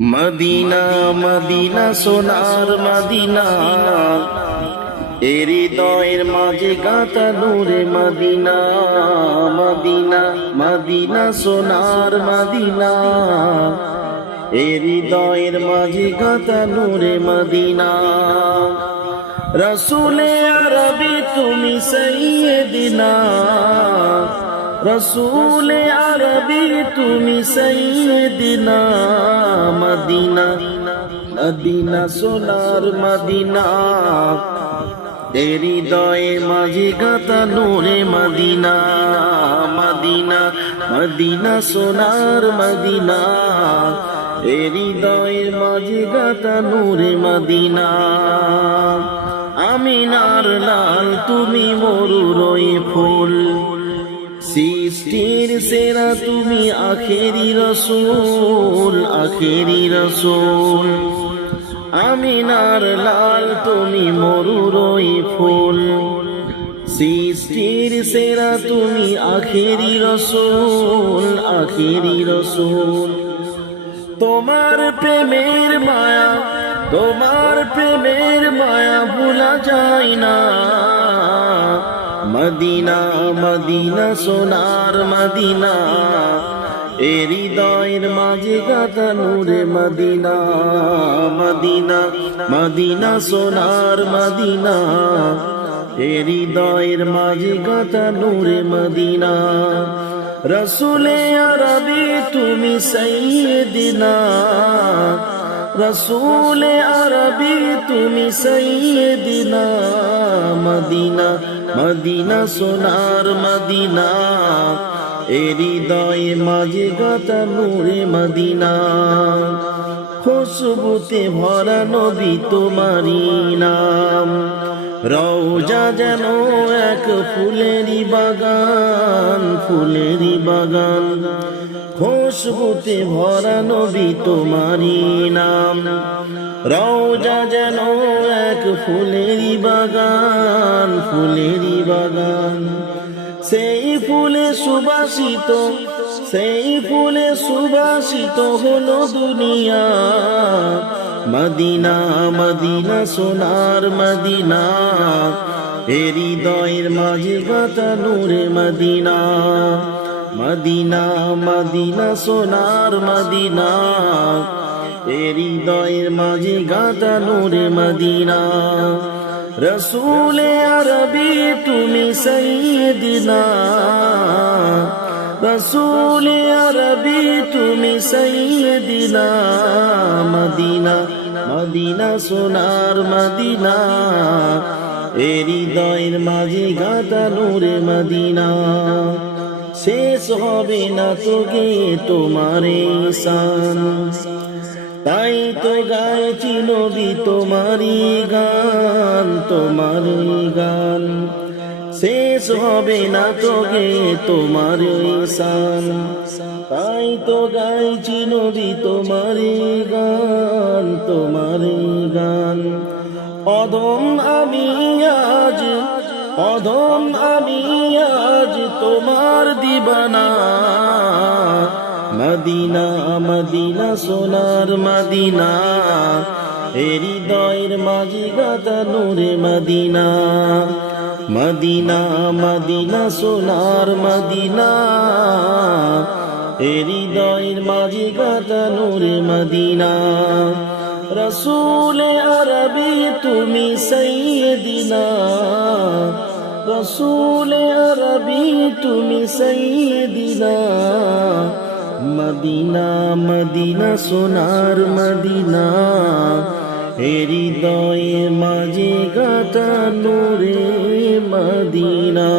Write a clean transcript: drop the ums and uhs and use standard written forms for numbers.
Medina Medina সোনার Medina, হৃদয়ের মাঝে গাঁথা নূরে মদিনা। মদিনা মদিনা সোনার মদিনা, হৃদয়ের মাঝে গাঁথা নূরে মদিনা। রসুলে আরবি তুমি সৈয়দিনা, রসুলে আরবি তুমি সৈয়দিনা। মদিনা মদিনা সোনার মদিনা, হৃদয়ে মাঝে গাঁথা নূরে মদিনা। মদিনা মদিনা সোনার মদিনা, হৃদয়ে মাঝে গাঁথা নূরে মদিনা। আমিনার লাল তুমি মরুরই ফুল, সৃষ্টির সেরা তুমি আখেরি রসুল, আখেরি রসুল। আমিনার লাল তুমি মরুরই ফুল, সৃষ্টির সেরা তুমি আখেরি রসুল, আখেরি রসুল। তোমার প্রেমের মায়া, তোমার প্রেমের মায়া ভোলা যায় না। মদিনা মদিনা সোনার মদিনা, হৃদয়ের মাঝে গাঁথা নূরে মদিনা। মদিনা মদিনা সোনার মদিনা, হৃদয়ের মাঝে গাঁথা নূরে মদিনা। রসুলে আরবি তুমি সৈয়দিনা, রসুলে আরবি তুমি সৈয়দিনা। মদিনা মদিনা সোনার মদিনা, হৃদয়ে মাঝে গাঁথা নূরে মদিনা। খুশবুতে ভরা নবী তোমারি নাম, রওজা যেন এক ফুলেরি বাগান, ফুলেরি বাগান। খুশবুতে ভরা নবী তোমারি নাম, রওজা যেন এক ফুলেরি বাগান, ফুলেরি বাগান। সেই ফুলে সুবাসিত, সেই ফুলে সুবাসিত হলো দুনিয়া। মদিনা মদিনা সোনার মদিনা, হৃদয়ের মাঝে গাঁথা নূরে মদিনা। মদিনা মদিনা সোনার মদিনা, হৃদয়ের মাঝে গাঁথা নূরে মদিনা। রসুলে আরবি তুমি সৈয়দিনা, রসুলে আরবি তুমি সৈয়দিনা। মদিনা মদিনা সোনার মদিনা, হৃদয়ের মাঝে গাঁথা নূরে মদিনা। শেষ হবে না তো গে তোমার শান, তাই তো গাইছি নবী তোমারি গান, তোমারি গান। শেষ হবে না তো গে তোমার শান, তাই তো গাইছি নবী তোমারি গান, তোমারি গান। অধম আমি আজ, অধম আমি আজ তোমার দিবানা। মদিনা মদিনা সোনার মদিনা, হৃদয়ের মাঝে গাঁথা নূরে মদিনা। মদিনা মদিনা সোনার মদিনা, হৃদয়ের মাঝে গাঁথা নূরে মদিনা। রসুলে আরবি তুমি সৈয়দিনা, রসুলে আরবি তুমি সৈয়দিনা। মদিনা মদিনা সোনার মদিনা, হৃদয়ে মাঝে গাঁথা নূরে মদিনা।